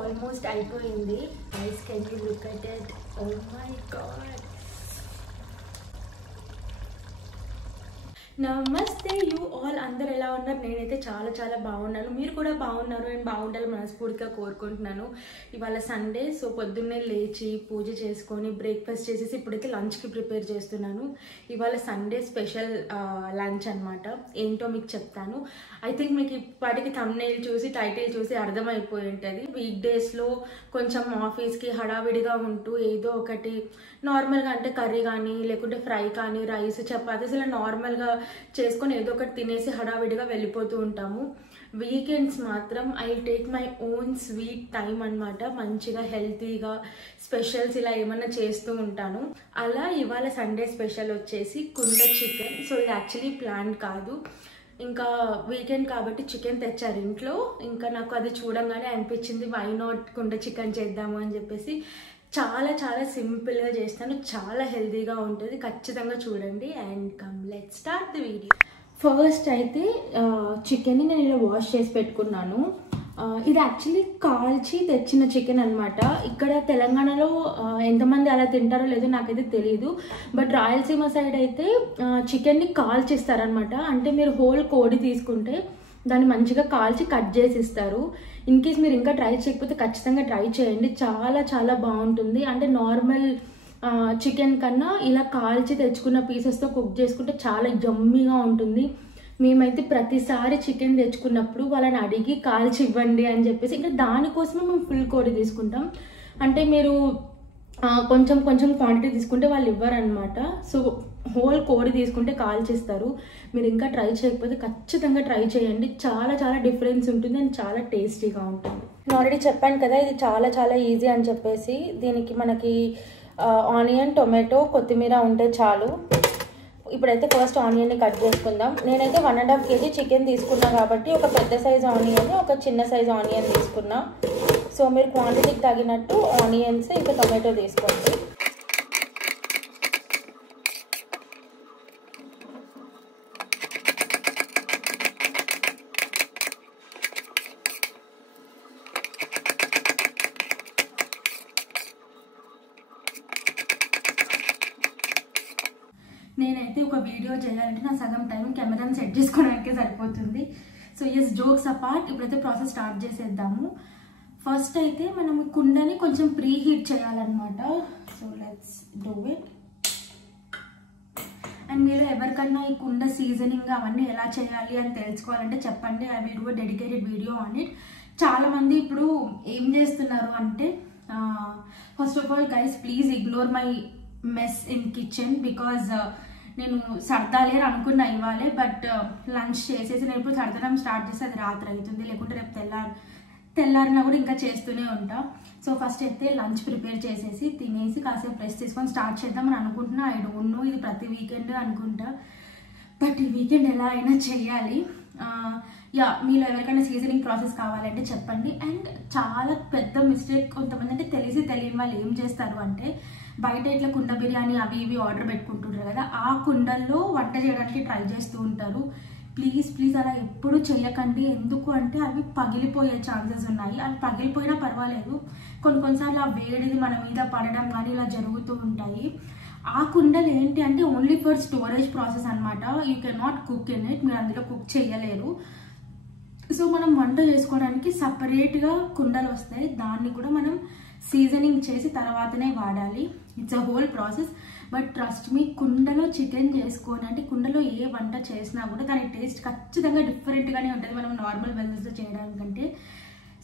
Almost అయిపోయింది. Guys can you look at it? Oh my god. నమస్తే you all. అందరు ఎలా ఉన్నారు? నేనైతే చాలా చాలా బాగున్నాను. మీరు కూడా బాగున్నారు. నేను బాగుండాలి మనస్ఫూర్తిగా కోరుకుంటున్నాను. ఇవాళ సండే, సో పొద్దున్నే లేచి పూజ చేసుకొని బ్రేక్ఫాస్ట్ చేసేసి ఇప్పుడైతే లంచ్కి ప్రిపేర్ చేస్తున్నాను. ఇవాళ సండే స్పెషల్ లంచ్ అనమాట. ఏంటో మీకు చెప్తాను. ఐ థింక్ మీకు ఇప్పటికి థంబ్నెయిల్ చూసి టైటిల్ చూసి అర్థమైపోయి ఉంటుంది. వీక్ డేస్లో కొంచెం ఆఫీస్కి హడావిడిగా ఉంటూ ఏదో ఒకటి నార్మల్గా అంటే కర్రీ కానీ లేకుంటే ఫ్రై కానీ రైస్ చపాతీస్ ఇలా నార్మల్గా చేసుకొని ఏదో ఒకటి తినేసి హడావిడిగా వెళ్ళిపోతూ ఉంటాము. వీకెండ్స్ మాత్రం I take my own sweet time అనమాట. మంచిగా హెల్తీగా స్పెషల్స్ ఇలా ఏమన్నా చేస్తూ ఉంటాను. అలా ఇవాళ సండే స్పెషల్ వచ్చేసి కుండ చికెన్. సో ఇది యాక్చువల్లీ ప్లాన్ కాదు, ఇంకా వీకెండ్ కాబట్టి చికెన్ తెచ్చారు ఇంట్లో. ఇంకా నాకు అది చూడంగానే అనిపించింది వై నాట్ కుండ చికెన్ చేద్దాము అని చెప్పేసి చాలా చాలా సింపుల్గా చేస్తాను. చాలా హెల్తీగా ఉంటుంది. ఖచ్చితంగా చూడండి. And come let's start the video. First అయితే చికెన్ని నేను ఇలా వాష్ చేసి పెట్టుకున్నాను. ఇది యాక్చువల్లీ కాల్చి తెచ్చిన చికెన్ అనమాట. ఇక్కడ తెలంగాణలో ఎంతమంది అలా తింటారో లేదో నాకైతే తెలియదు. బట్ రాయలసీమ సైడ్ అయితే చికెన్ని కాల్చిస్తారనమాట. అంటే మీరు హోల్ కోడి తీసుకుంటే దాన్ని మంచిగా కాల్చి కట్ చేసి ఇస్తారు. ఇన్ కేస్ మీరు ఇంకా ట్రై చేయకపోతే ఖచ్చితంగా ట్రై చేయండి. చాలా చాలా బాగుంటుంది. అంటే నార్మల్ చికెన్ కన్నా ఇలా కాల్చి తెచ్చుకున్న పీసెస్తో కుక్ చేసుకుంటే చాలా యమ్మీగా ఉంటుంది. మేమైతే ప్రతిసారి చికెన్ తెచ్చుకున్నప్పుడు వాళ్ళని అడిగి కాల్చి ఇవ్వండి అని చెప్పేసి, ఇంకా దానికోసమే మేము ఫుల్ కోడి తీసుకుంటాం. అంటే మీరు కొంచెం కొంచెం క్వాంటిటీ తీసుకుంటే వాళ్ళు ఇవ్వరనమాట. సో హోల్ కోడి తీసుకుంటే కాల్చిస్తారు. మీరు ఇంకా ట్రై చేయకపోతే ఖచ్చితంగా ట్రై చేయండి. చాలా చాలా డిఫరెన్స్ ఉంటుంది అండ్ చాలా టేస్టీగా ఉంటుంది. నేను ఆల్రెడీ చెప్పాను కదా ఇది చాలా చాలా ఈజీ అని చెప్పేసి. దీనికి మనకి ఆనియన్, టొమాటో, కొత్తిమీర ఉంటే చాలు. ఇప్పుడైతే ఫస్ట్ ఆనియన్ని కట్ చేసుకుందాం. నేనైతే 1.5 kg చికెన్ తీసుకున్నా కాబట్టి ఒక పెద్ద సైజు ఆనియన్, ఒక చిన్న సైజు ఆనియన్ తీసుకున్నా. సో మీరు క్వాంటిటీకి తగినట్టు ఆనియన్స్ ఇంకా టొమాటో తీసుకోండి. నేనైతే ఒక వీడియో చేయాలంటే నా సగం టైం కెమెరాని సెట్ చేసుకోవడానికే సరిపోతుంది. సో ఎస్, జోక్స్ అపార్ట్, ఇప్పుడైతే ప్రాసెస్ స్టార్ట్ చేసేద్దాము. ఫస్ట్ అయితే మనం కుండని కొంచెం ప్రీ హీట్ చేయాలన్నమాట. So let's do it. And మీరు ఎవరికన్నా ఈ కుండ సీజనింగ్ అవన్నీ ఎలా చేయాలి అని తెలుసుకోవాలంటే చెప్పండి. I will do a dedicated video on it. చాలామంది ఇప్పుడు ఏం చేస్తున్నారు అంటే, first of all guys please ignore my mess in kitchen because నేను సర్దాలి అనుకున్నా ఇవ్వాలి. బట్ లంచ్ చేసేసి నేను ఇప్పుడు సర్దడం స్టార్ట్ చేస్తే అది రాత్రి అవుతుంది, లేకుంటే రేపు తెల్లారినా కూడా ఇంకా చేస్తూనే ఉంటా. సో ఫస్ట్ అయితే లంచ్ ప్రిపేర్ చేసేసి తినేసి కాసేపు రెస్ట్ తీసుకొని స్టార్ట్ చేద్దామని అనుకుంటున్నా. ఐ డోంట్ నో ఇది ప్రతి వీకెండ్ అనుకుంటా, బట్ ఈ వీకెండ్ ఎలా అయినా చెయ్యాలి. యా, మీలో ఎవరికైనా సీజనింగ్ ప్రాసెస్ కావాలంటే చెప్పండి. అండ్ చాలా పెద్ద మిస్టేక్ కొంతమంది అంటే తెలియని వాళ్ళు ఏం చేస్తారు అంటే, బయట ఇట్లా కుండ బిర్యానీ అవి ఇవి ఆర్డర్ పెట్టుకుంటుంటారు కదా, ఆ కుండల్లో వంట చేయడానికి ట్రై చేస్తూ ఉంటారు. ప్లీజ్ ప్లీజ్ అలా ఎప్పుడు చేయకండి. ఎందుకు అంటే అవి పగిలిపోయే ఛాన్సెస్ ఉన్నాయి. అవి పగిలిపోయినా పర్వాలేదు, కొన్నిసార్లు ఆ వేడిది మన మీద పడడం కానీ ఇలా జరుగుతూ ఉంటాయి. ఆ కుండలు ఏంటి అంటే ఓన్లీ ఫర్ స్టోరేజ్ ప్రాసెస్ అనమాట. You can not cook in it. మీరు అందులో కుక్ చేయలేరు. సో మనం వంట చేసుకోవడానికి సపరేట్గా కుండలు వస్తాయి. దాన్ని కూడా మనం సీజనింగ్ చేసి తర్వాతనే వాడాలి. It's a whole process. But trust me, కుండలో చికెన్ చేసుకొని అంటే కుండలో ఏ వంట చేసినా కూడా దాని టేస్ట్ ఖచ్చితంగా డిఫరెంట్గానే ఉంటుంది మనం నార్మల్ వెల్నెస్లో చేయడానికంటే.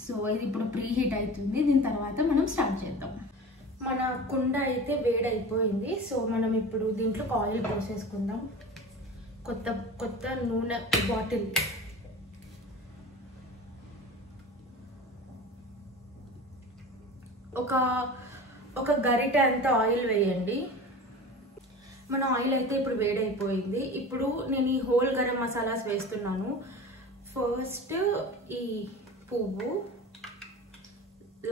సో ఇది ఇప్పుడు ప్రీ హీట్ అవుతుంది. దీని తర్వాత మనం స్టార్ట్ చేద్దాం. మన కుండ అయితే వేడైపోయింది. సో మనం ఇప్పుడు దీంట్లో ఆయిల్ పోసేసుకుందాం. కొత్త నూనె బాటిల్. ఒక గరిటె అంత ఆయిల్ వేయండి. మన ఆయిల్ అయితే ఇప్పుడు వేడైపోయింది. ఇప్పుడు నేను ఈ హోల్ గరం మసాలాస్ వేస్తున్నాను. ఫస్ట్ ఈ పువ్వు,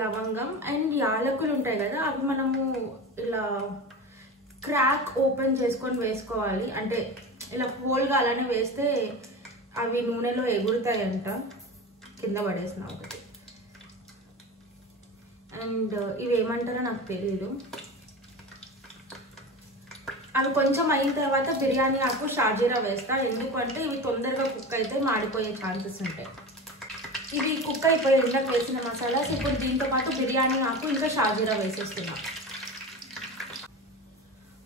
లవంగం అండ్ యాలకులు ఉంటాయి కదా, అవి మనము ఇలా క్రాక్ ఓపెన్ చేసుకొని వేసుకోవాలి. అంటే ఇలా హోల్గా అలానే వేస్తే అవి నూనెలో ఎగురుతాయంట. కింద పడేసిన ఒకటి. అండ్ ఇవి ఏమంటారో నాకు తెలియదు. అవి కొంచెం అయిన తర్వాత బిర్యానీ ఆకు షాజీరా వేస్తా, ఎందుకంటే ఇవి తొందరగా కుక్ అయితే మాడిపోయే ఛాన్సెస్ ఉంటాయి. ఇవి కుక్ అయిపోయి ఇందాక వేసిన మసాలాస్. ఇప్పుడు దీంతో పాటు బిర్యానీ ఆకు ఇంకా షాజీరా వేసేస్తున్నా.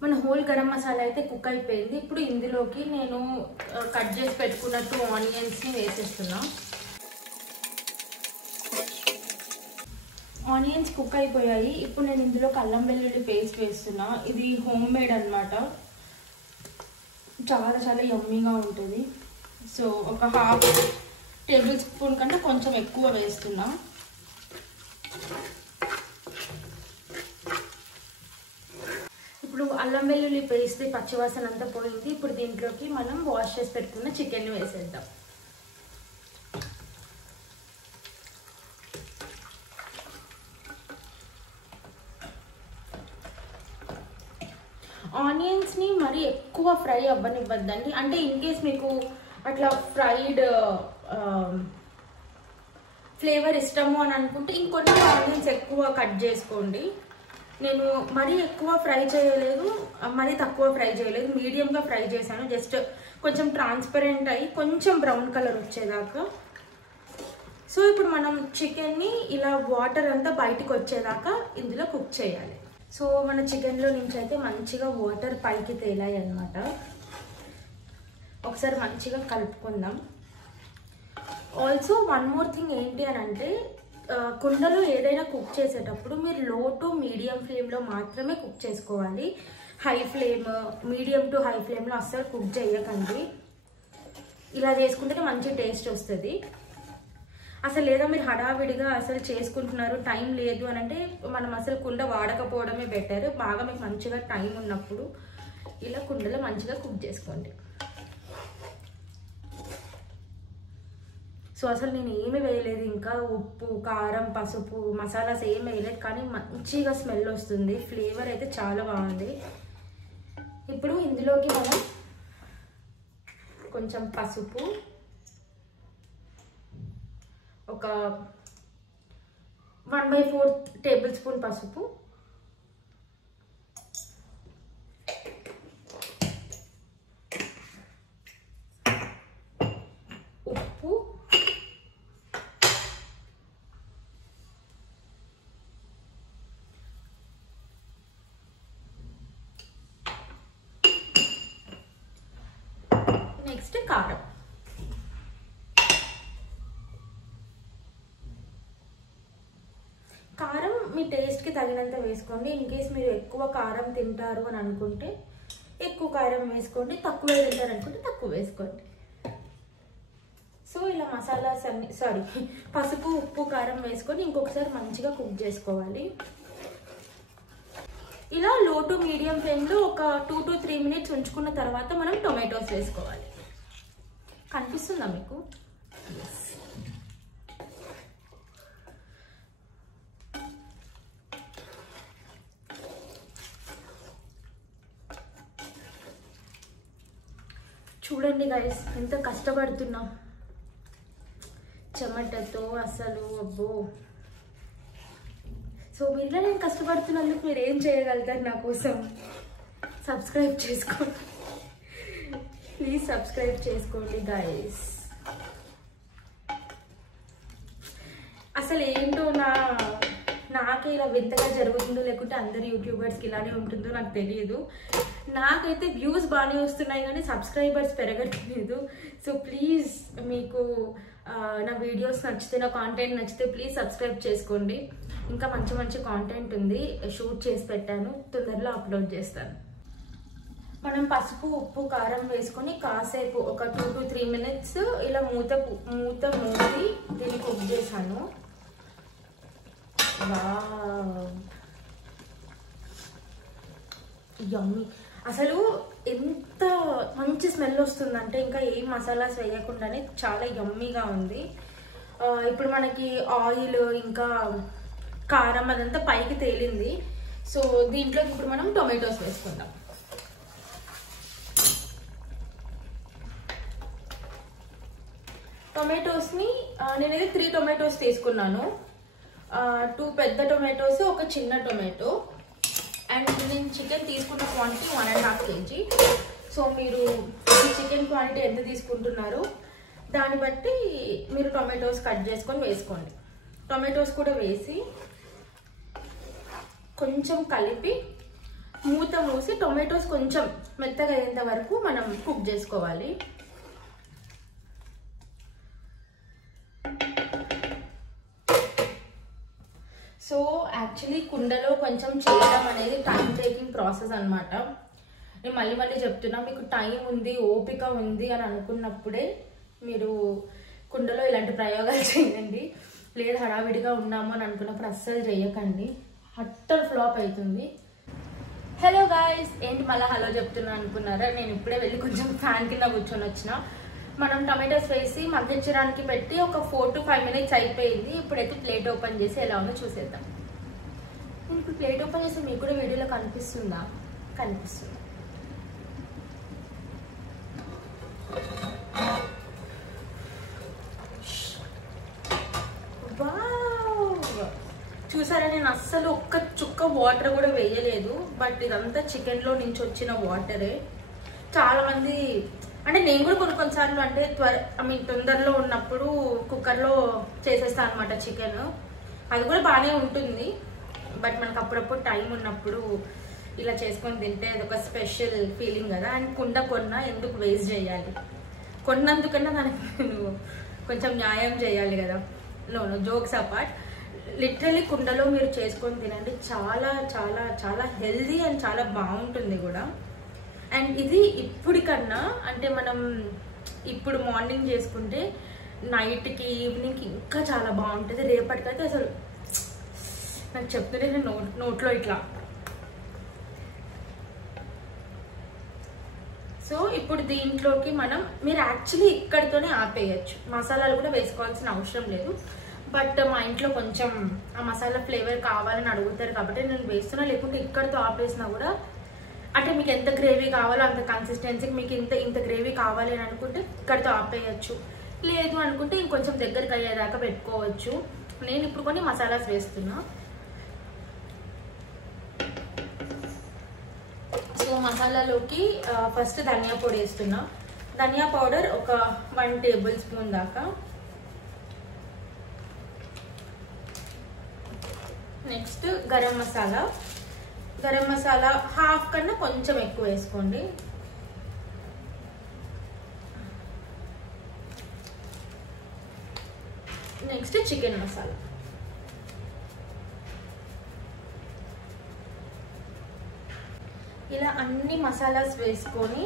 మన హోల్ గరం మసాలా అయితే కుక్ అయిపోయింది. ఇప్పుడు ఇందులోకి నేను కట్ చేసి పెట్టుకున్నట్టు ఆనియన్స్ని వేసేస్తున్నా. ఆనియన్స్ కుక్ అయిపోయాయి. ఇప్పుడు నేను ఇందులోకి అల్లం వెల్లుల్లి పేస్ట్ వేస్తున్నా. ఇది హోమ్ మేడ్ అనమాట, చాలా చాలా యమ్మీగా ఉంటుంది. సో ఒక 1/2 టేబుల్ స్పూన్ కంటే కొంచెం ఎక్కువ వేస్తున్నా. ఇప్పుడు అల్లం వెల్లుల్లి పేస్ట్ పచ్చివాసన అంతా పోయింది. ఇప్పుడు దీంట్లోకి మనం వాష్ చేసి పెట్టుకున్న చికెన్ వేసేద్దాం. ఆనియన్స్ని మరి ఎక్కువ ఫ్రై అవ్వనివ్వద్దండి. అంటే ఇన్ కేస్ మీకు అట్లా ఫ్రైడ్ ఫ్లేవర్ ఇష్టము అని అనుకుంటే ఇంకొన్ని ఆనియన్స్ ఎక్కువ కట్ చేసుకోండి. నేను మరీ ఎక్కువ ఫ్రై చేయలేదు, మరీ తక్కువ ఫ్రై చేయలేదు, మీడియంగా ఫ్రై చేశాను. జస్ట్ కొంచెం ట్రాన్స్పరెంట్ అయ్యి కొంచెం బ్రౌన్ కలర్ వచ్చేదాకా. సో ఇప్పుడు మనం చికెన్ని ఇలా వాటర్ అంతా బయటకు వచ్చేదాకా ఇందులో కుక్ చేయాలి. సో మన చికెన్లో నుంచి అయితే మంచిగా వాటర్ పైకి తేలాయి అన్నమాట. ఒకసారి మంచిగా కలుపుకుందాం. ఆల్సో వన్ మోర్ థింగ్ ఏంటి అని అంటే, కుండలో ఏదైనా కుక్ చేసేటప్పుడు మీరు లో టు మీడియం ఫ్లేమ్లో మాత్రమే కుక్ చేసుకోవాలి. High flame, medium to high ఫ్లేమ్లో అస్సలు కుక్ చేయకండి. ఇలా చేసుకుంటే మంచి టేస్ట్ వస్తుంది. అసలు లేదా మీరు హడావిడిగా అసలు చేసుకుంటున్నారు, టైం లేదు అని అంటే మనం అసలు కుండ వాడకపోవడమే బెటర్. బాగా మీకు మంచిగా టైం ఉన్నప్పుడు ఇలా కుండలో మంచిగా కుక్ చేసుకోండి. సో అసలు నేను ఏమి వేయలేదు, ఇంకా ఉప్పు, కారం, పసుపు, మసాలాస్ ఏమి వేయలేదు, కానీ మంచిగా స్మెల్ వస్తుంది. ఫ్లేవర్ అయితే చాలా బాగుంది. ఇప్పుడు ఇందులోకి మనం కొంచెం పసుపు, ఒక 1/4 టేబుల్ స్పూన్ పసుపు, ఉప్పు, నెక్స్ట్ కారం. కారం మీ టేస్ట్కి తగినంత వేసుకోండి. ఇన్ కేస్ మీరు ఎక్కువ కారం తింటారు అని అనుకుంటే ఎక్కువ కారం వేసుకోండి, తక్కువ తింటారు అనుకుంటే తక్కువ వేసుకోండి. సో ఇలా మసాలాస్ అన్ని పసుపు, ఉప్పు, కారం వేసుకొని ఇంకొకసారి మంచిగా కుక్ చేసుకోవాలి. ఇలా లో టు మీడియం ఫ్లేమ్లో ఒక 2 to 3 minutes ఉంచుకున్న తర్వాత మనం టొమాటోస్ వేసుకోవాలి. కనిపిస్తుందా మీకు? చూడండి గైస్, ఎంత కష్టపడుతున్నాం చెమటతో అసలు, అబ్బో. సో మీరు నేను కష్టపడుతున్నందుకు మీరు ఏం చేయగలుగుతారు నా కోసం? సబ్స్క్రైబ్ చేసుకోండి ప్లీజ్, సబ్స్క్రైబ్ చేసుకోండి గైస్. అసలు ఏంటో నాకే ఇలా వింతగా జరుగుతుందో, లేకుంటే అందరు యూట్యూబర్స్కి ఇలానే ఉంటుందో నాకు తెలియదు. నాకైతే వ్యూస్ బాగానే వస్తున్నాయి కానీ సబ్స్క్రైబర్స్ పెరగట్లేదు. సో ప్లీజ్, మీకు నా వీడియోస్ నచ్చితే, నా కాంటెంట్ నచ్చితే ప్లీజ్ సబ్స్క్రైబ్ చేసుకోండి. ఇంకా మంచి మంచి కాంటెంట్ ఉంది, షూట్ చేసి పెట్టాను, తొందరలో అప్లోడ్ చేస్తాను. మనం పసుపు, ఉప్పు, కారం వేసుకొని కాసేపు ఒక 2 to 3 minutes ఇలా మూత మూసి దీన్ని కుక్ చేశాను. యమ్మీ. అసలు ఎంత మంచి స్మెల్ వస్తుందంటే, ఇంకా ఏం మసాలాస్ వేయకుండానే చాలా యమ్మీగా ఉంది. ఇప్పుడు మనకి ఆయిల్ ఇంకా కారం అదంతా పైకి తేలింది. సో దీంట్లోకి ఇప్పుడు మనం టొమాటోస్ వేసుకుందాం. టొమాటోస్ని నేనైతే 3 టొమాటోస్ తీసుకున్నాను. 2 పెద్ద టొమాటోస్, ఒక చిన్న టొమాటో. అండ్ నేను చికెన్ తీసుకున్న క్వాంటిటీ 1.5 kg. సో మీరు ఈ చికెన్ క్వాంటిటీ ఎంత తీసుకుంటున్నారో దాన్ని బట్టి మీరు టొమాటోస్ కట్ చేసుకొని వేసుకోండి. టొమాటోస్ కూడా వేసి కొంచెం కలిపి మూత మూసి టొమాటోస్ కొంచెం మెత్తగా అయ్యేంత వరకు మనం కుక్ చేసుకోవాలి. సో యాక్చువల్లీ కుండలో కొంచెం చేయడం అనేది టైం టేకింగ్ ప్రాసెస్ అనమాట. నేను మళ్ళీ మళ్ళీ చెప్తున్నా, మీకు టైం ఉంది, ఓపిక ఉంది అని అనుకున్నప్పుడే మీరు కుండలో ఇలాంటి ప్రయోగాలు చేయండి. లేదు హడావిడిగా ఉన్నాము అని అనుకున్నప్పుడు అస్సలు చేయకండి, అట్టర్ ఫ్లాప్ అవుతుంది. హలో గాయ్స్, ఏంటి మళ్ళీ హలో చెప్తున్నా అనుకున్నారా? నేను ఇప్పుడే వెళ్ళి కొంచెం ఫ్యాన్ కింద కూర్చొని వచ్చిన. మనం టమాటోస్ వేసి మగ్గించడానికి పెట్టి ఒక 4 to 5 minutes అయిపోయింది. ఇప్పుడైతే ప్లేట్ ఓపెన్ చేసి ఎలా ఉందో చూసేద్దాం. నేను ఇప్పుడు ప్లేట్ ఓపెన్ చేస్తే మీకు కూడా వీడియోలో కనిపిస్తుందా? కనిపిస్తుంది. చూసారా, నేను అస్సలు ఒక్క చుక్క వాటర్ కూడా వేయలేదు. బట్ ఇదంతా చికెన్లో నుంచి వచ్చిన వాటరే. చాలా మంది అంటే నేను కూడా కొన్నిసార్లు అంటే తొందరలో ఉన్నప్పుడు కుక్కర్లో చేసేస్తాను అనమాట చికెన్. అది కూడా బాగానే ఉంటుంది. బట్ మనకు అప్పుడప్పుడు టైం ఉన్నప్పుడు ఇలా చేసుకొని తింటే అదొక స్పెషల్ ఫీలింగ్ కదా. అండ్ కుండ కొన్నా ఎందుకు వేస్ట్ చేయాలి? కొన్నందుకన్నా దానికి నేను కొంచెం న్యాయం చేయాలి కదా. నో జోక్స్ అపార్ట్, లిటరలీ కుండలో మీరు చేసుకొని తినండి. చాలా చాలా చాలా హెల్దీ అండ్ చాలా బాగుంటుంది కూడా. అండ్ ఇది ఇప్పటికన్నా అంటే మనం ఇప్పుడు మార్నింగ్ చేసుకుంటే నైట్కి ఈవినింగ్కి ఇంకా చాలా బాగుంటుంది. రేపటికైతే అసలు నాకు చెప్తుంటే నేను నోట్లో ఇట్లా. సో ఇప్పుడు దీంట్లోకి మీరు యాక్చువల్లీ ఇక్కడితోనే ఆపేయచ్చు, మసాలాలు కూడా వేసుకోవాల్సిన అవసరం లేదు. బట్ మా ఇంట్లో కొంచెం ఆ మసాలా ఫ్లేవర్ కావాలని అడుగుతారు కాబట్టి నేను వేస్తున్నా. లేకుంటే ఇక్కడితో ఆపేసినా కూడా అంటే మీకు ఎంత గ్రేవీ కావాలో అంత కన్సిస్టెన్సీకి మీకు ఇంత గ్రేవీ కావాలి అని అనుకుంటే ఇక్కడితో ఆపేయచ్చు. లేదు అనుకుంటే ఇంకొంచెం దగ్గరికి అయ్యేదాకా పెట్టుకోవచ్చు. నేను ఇప్పుడు కొన్ని మసాలాస్ వేస్తున్నా. సో మసాలాలోకి ఫస్ట్ ధనియా పొడి వేస్తున్నా. ధనియా పౌడర్ ఒక 1 tablespoon దాకా. నెక్స్ట్ గరం మసాలా. గరం మసాలా హాఫ్ కన్నా కొంచెం ఎక్కువ వేసుకోండి. Next chicken masala. ఇలా అన్ని మసాలాస్ వేసుకొని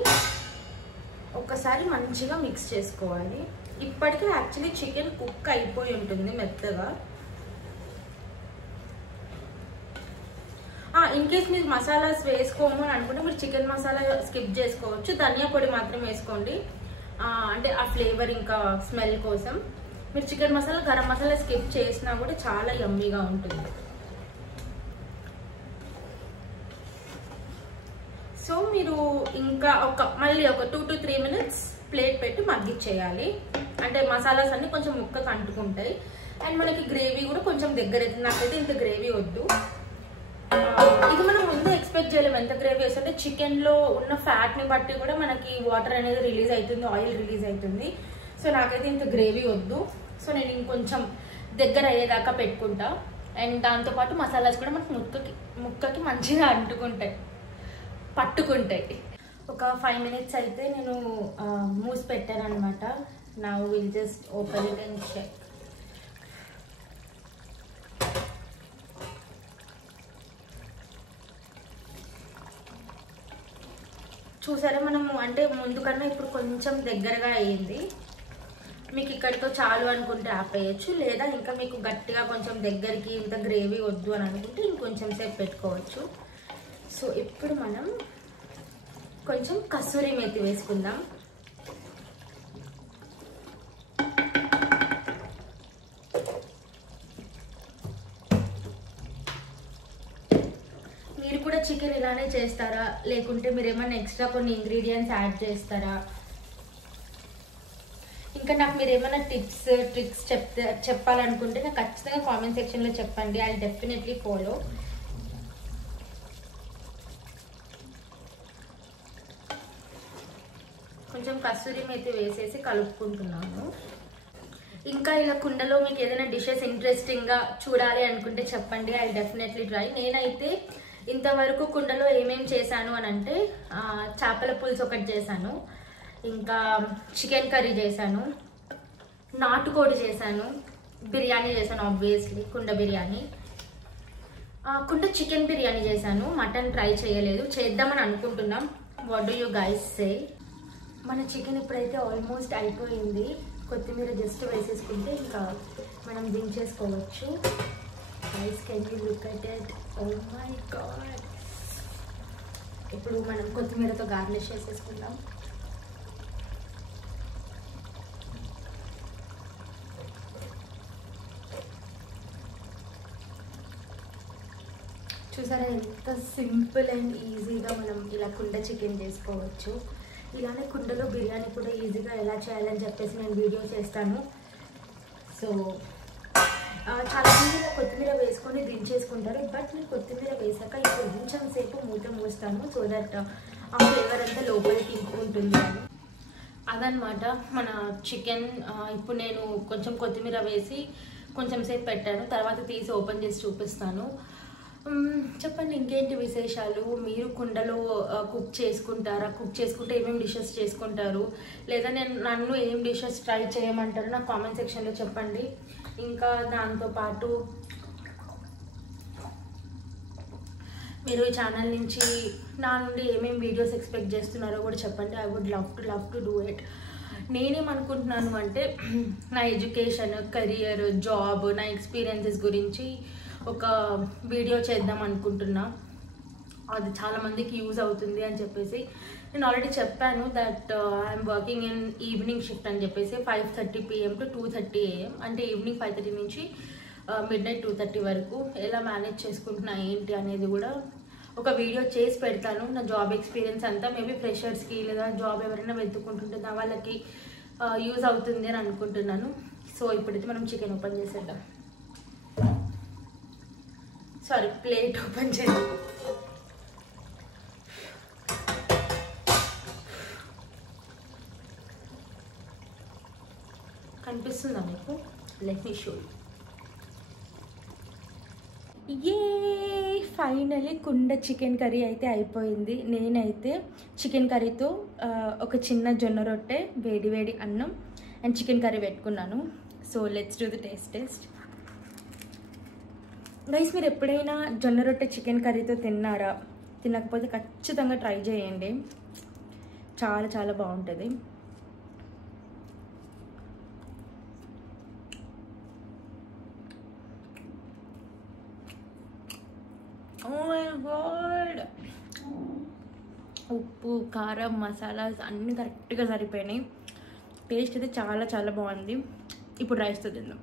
ఒకసారి మంచిగా మిక్స్ చేసుకోవాలి. ఇప్పటికే యాక్చువల్లీ చికెన్ కుక్ అయిపోయి ఉంటుంది మెత్తగా. ఇన్ కేస్ మీరు మసాలాస్ వేసుకోము అని అనుకుంటే మీరు చికెన్ మసాలా స్కిప్ చేసుకోవచ్చు. ధనియా పొడి మాత్రం వేసుకోండి, అంటే ఆ ఫ్లేవర్ ఇంకా స్మెల్ కోసం. మీరు చికెన్ మసాలా గరం మసాలా స్కిప్ చేసినా కూడా చాలా యమ్మీగా ఉంటుంది. సో మీరు ఇంకా మళ్ళీ ఒక 2 to 3 minutes ప్లేట్ పెట్టి మగ్గిచ్చేయాలి. అంటే మసాలాస్ అన్ని కొంచెం ముక్కకు అంటుకుంటాయి. అండ్ మనకి గ్రేవీ కూడా కొంచెం దగ్గర అవుతుంది. నాకైతే ఇంత గ్రేవీ వద్దు. ఇది మనం ముందే ఎక్స్పెక్ట్ చేయలేము ఎంత గ్రేవీ వేస్తుంటే. చికెన్లో ఉన్న ఫ్యాట్ని బట్టి కూడా మనకి వాటర్ అనేది రిలీజ్ అవుతుంది, ఆయిల్ రిలీజ్ అవుతుంది. సో నాకైతే ఇంత గ్రేవీ వద్దు. సో నేను ఇంకొంచెం దగ్గర అయ్యేదాకా పెట్టుకుంటా. అండ్ దాంతోపాటు మసాలాస్ కూడా మనకి ముక్కకి మంచిగా అంటుకుంటాయి, పట్టుకుంటాయి. ఒక 5 minutes అయితే నేను మూసి పెట్టాను అనమాట. Now will just open it and check. చూసారా, మనము అంటే ముందు కన్నా ఇప్పుడు కొంచెం దగ్గరగా అయ్యింది. మీకు ఇక్కడితో చాలు అనుకుంటే ఆపేయచ్చు, లేదా ఇంకా మీకు గట్టిగా కొంచెం దగ్గరికి ఇంత గ్రేవీ వద్దు అని అనుకుంటే ఇంకొంచెం సేపు పెట్టుకోవచ్చు. సో ఇప్పుడు మనం కొంచెం కసూరి మేతి వేసుకుందాం. మీరు కూడా చికెన్ ఇలానే చేస్తారా, లేకుంటే మీరు ఏమైనా ఎక్స్ట్రా కొన్ని ఇంగ్రీడియంట్స్ యాడ్ చేస్తారా? ఇంకా నాకు మీరు ఏమైనా టిప్స్ ట్రిక్స్ చెప్పాలనుకుంటే నాకు ఖచ్చితంగా కామెంట్ సెక్షన్లో చెప్పండి. I definitely follow. కొంచెం కస్తూరి మేతి వేసేసి కలుపుకుంటున్నాను. ఇంకా ఇలా కుండలో మీకు ఏదైనా డిషెస్ ఇంట్రెస్టింగ్గా చూడాలి అనుకుంటే చెప్పండి. I definitely try. నేనైతే ఇంతవరకు కుండలో ఏమేమి చేశాను అని అంటే చేపల పులుసు ఒకటి చేశాను, ఇంకా చికెన్ కర్రీ చేశాను, నాటుకోడి చేశాను, బిర్యానీ చేశాను, ఆబ్వియస్లీ కుండ బిర్యానీ, కుండ చికెన్ బిర్యానీ చేశాను. మటన్ ట్రై చేయలేదు, చేద్దామని అనుకుంటున్నాం. వాట్ డూ యూ గైస్ సే? మన చికెన్ ఇప్పుడైతే ఆల్మోస్ట్ అయిపోయింది. కొత్తిమీర జస్ట్ వేసేసుకుంటే ఇంకా మనం దించేసుకోవచ్చు. Guys can you look at it? Oh my God. ఇప్పుడు మనం కొత్తిమీరతో గార్నిష్ చేసేసుకుందాం. చూసారా ఎంత సింపుల్ అండ్ ఈజీగా మనం ఇలా కుండ చికెన్ చేసుకోవచ్చు. ఇలానే కుండలో బిర్యానీ కూడా ఈజీగా ఎలా చేయాలని చెప్పేసి నేను వీడియో చేస్తాను. సో చాలామంది ఇలా కొత్తిమీర వేసుకొని దించేసుకుంటారు, బట్ నేను కొత్తిమీర వేసాక ఇప్పుడు కొంచెం సేపు మూత మూస్తాను, సో దట్ ఆ ఫ్లేవర్ అంతా లోపలికి ఉంటుంది అని. అదనమాట మన చికెన్. ఇప్పుడు నేను కొంచెం కొత్తిమీర వేసి కొంచెం సేపు పెట్టాను, తర్వాత తీసి ఓపెన్ చేసి చూపిస్తాను. చెప్పండి ఇంకేంటి విశేషాలు? మీరు కుండలో కుక్ చేసుకుంటారా? కుక్ చేసుకుంటే ఏమేమి డిషెస్ చేసుకుంటారు? లేదా నన్ను ఏం డిషెస్ ట్రై చేయమంటారు నాకు కామెంట్ సెక్షన్లో చెప్పండి. ఇంకా దాంతోపాటు మీరు ఈ ఛానల్ నుంచి నా నుండి ఏమేమి వీడియోస్ ఎక్స్పెక్ట్ చేస్తున్నారో కూడా చెప్పండి. I would love to do it. నేనేమనుకుంటున్నాను అంటే నా ఎడ్యుకేషన్, కెరియర్, జాబ్, నా ఎక్స్పీరియన్సెస్ గురించి ఒక వీడియో చేద్దాం అనుకుంటున్నా. అది చాలామందికి యూజ్ అవుతుంది అని చెప్పేసి నేను ఆల్రెడీ చెప్పాను that I'm working in evening shift అని చెప్పేసి 5:30 PM to 2:30 AM, అంటే ఈవినింగ్ 5:30 నుంచి midnight 2:30 వరకు ఎలా మేనేజ్ చేసుకుంటున్నా ఏంటి అనేది కూడా ఒక వీడియో చేసి పెడతాను. నా జాబ్ ఎక్స్పీరియన్స్ అంతా మేబీ ఫ్రెషర్స్కి లేదా జాబ్ ఎవరైనా వెతుక్కుంటుంటే నా వాళ్ళకి యూజ్ అవుతుంది అని అనుకుంటున్నాను. సో ఇప్పుడైతే మనం చికెన్ ఓపెన్ చేసేద్దాం. సారీ, ప్లేట్ ఓపెన్ చేద్దాం. కనిపిస్తుందా మీకు? Let me show. ఫైనలీ కుండ చికెన్ కర్రీ అయితే అయిపోయింది. నేనైతే చికెన్ కర్రీతో ఒక చిన్న జొన్న రొట్టె, వేడి వేడి అన్నం అండ్ చికెన్ కర్రీ పెట్టుకున్నాను. So let's do the taste. Guys, మీరు ఎప్పుడైనా జొన్న రొట్టె చికెన్ కర్రీతో తిన్నారా? తినకపోతే ఖచ్చితంగా ట్రై చేయండి, చాలా చాలా బాగుంటుంది. ఓ మై గాడ్, ఉప్పు, కారం, మసాలాస్ అన్నీ కరెక్ట్గా సరిపోయినాయి. టేస్ట్ అయితే చాలా చాలా బాగుంది. ఇప్పుడు రైస్తో తిందాం.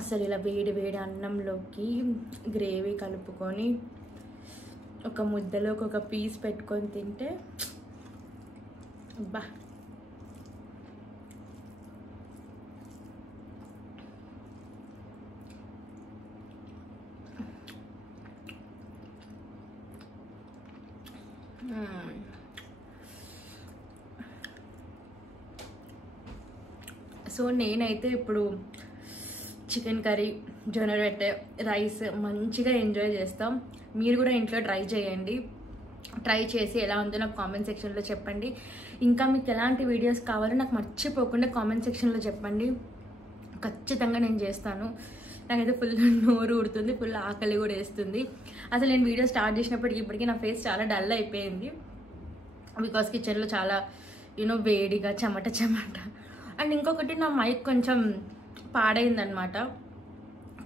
అసలు ఇలా వేడి వేడి అన్నంలోకి గ్రేవీ కలుపుకొని ఒక ముద్దలోకి ఒక పీస్ పెట్టుకొని తింటే బా. సో నేనైతే ఇప్పుడు చికెన్ కర్రీ, జొన్న రొట్టె, రైస్ మంచిగా ఎంజాయ్ చేస్తాం. మీరు కూడా ఇంట్లో ట్రై చేయండి. ట్రై చేసి ఎలా ఉందో నాకు కామెంట్ సెక్షన్లో చెప్పండి. ఇంకా మీకు ఎలాంటి వీడియోస్ కావాలో నాకు మర్చిపోకుండా కామెంట్ సెక్షన్లో చెప్పండి. ఖచ్చితంగా నేను చేస్తాను. నాకైతే ఫుల్ నోరు ఊడుతుంది, ఫుల్ ఆకలి కూడా వేస్తుంది. అసలు నేను వీడియో స్టార్ట్ చేసినప్పటికీ ఇప్పటికీ నా ఫేస్ చాలా డల్ అయిపోయింది. బికాస్ కిచెన్లో చాలా వేడిగా చెమట. అండ్ ఇంకొకటి, నా మైక్ కొంచెం పాడైందనమాట,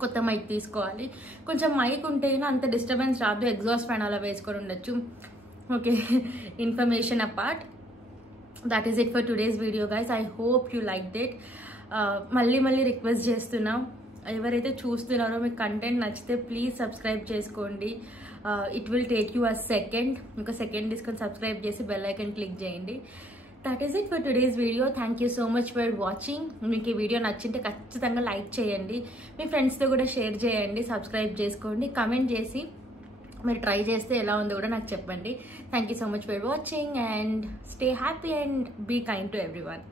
కొత్త మైక్ తీసుకోవాలి. కొంచెం మైక్ ఉంటే అంత డిస్టర్బెన్స్ రాదు, ఎగ్జాస్ట్ ఫ్యాన్ అలా వేసుకొని ఉండొచ్చు. Okay, information apart, that is it for today's video guys. I hope you liked it. మళ్ళీ రిక్వెస్ట్ చేస్తున్నా, ఎవరైతే చూస్తున్నారో మీకు కంటెంట్ నచ్చితే ప్లీజ్ సబ్స్క్రైబ్ చేసుకోండి. It will take you a second. ఇంకా సెకండ్ తీసుకొని సబ్స్క్రైబ్ చేసి బెల్ ఐకాన్ క్లిక్ చేయండి. That is it for today's video. Thank you so much for watching. మీకు ఈ వీడియో నచ్చింటే ఖచ్చితంగా లైక్ చేయండి, మీ ఫ్రెండ్స్తో కూడా షేర్ చేయండి, సబ్స్క్రైబ్ చేసుకోండి, కమెంట్ చేసి మీరు ట్రై చేస్తే ఎలా ఉందో కూడా నాకు చెప్పండి. Thank you so much for watching and stay happy and be kind to everyone.